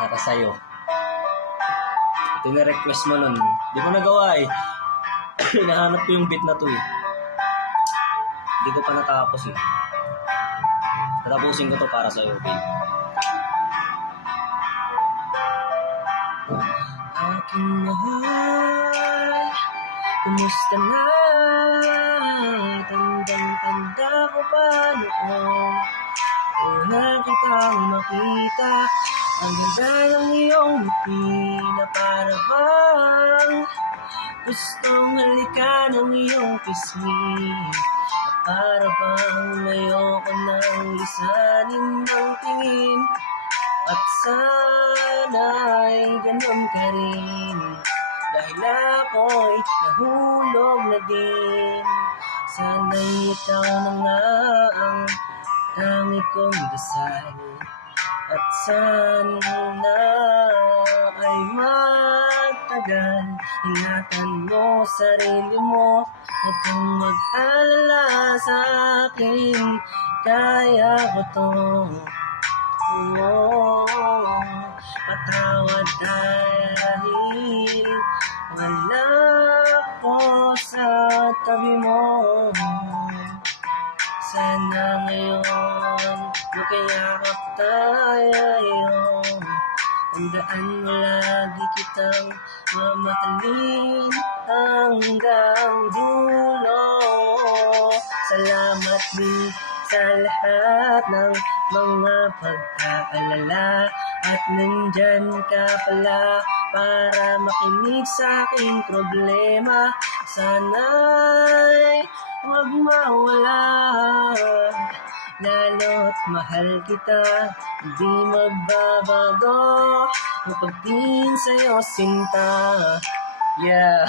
para sa'yo. Ito na request mo nun. Di ko nagawa eh. Hinahanap ko yung beat na to eh. Hindi ko pa natapos eh. Tatapusin ko to para sa'yo, babe. Aking mahal, kumusta na? Tandang-tanda ko pa noon. Una kitang makita, ang ganda ng iyong ngiti na para bang gustong halikan ng iyong pisngi. At para bang ayoko nang lisanin ng tingin. At sana'y ganun ka rin, dahil ako'y nahulog na din. Sana'y ikaw na nga ang tangi kong dasal. At sana ay magtagal. Ingatan mo sarili mo, huwag kang mag-alala sa akin. Kaya ko to mo patawad dahil wala ko sa tabi mo. Sana ngayon makayakap tayo. Tandaan mo lagi kitang mamahalin hanggang dulo. Salamat din sa lahat ng mga pag-aalala. At nandyan ka pala para makinig sa aking problema. Sana'y huwag mawala, lalo't mahal kita, di magbabago ang pagtingin sa'yo, sinta. Yeah.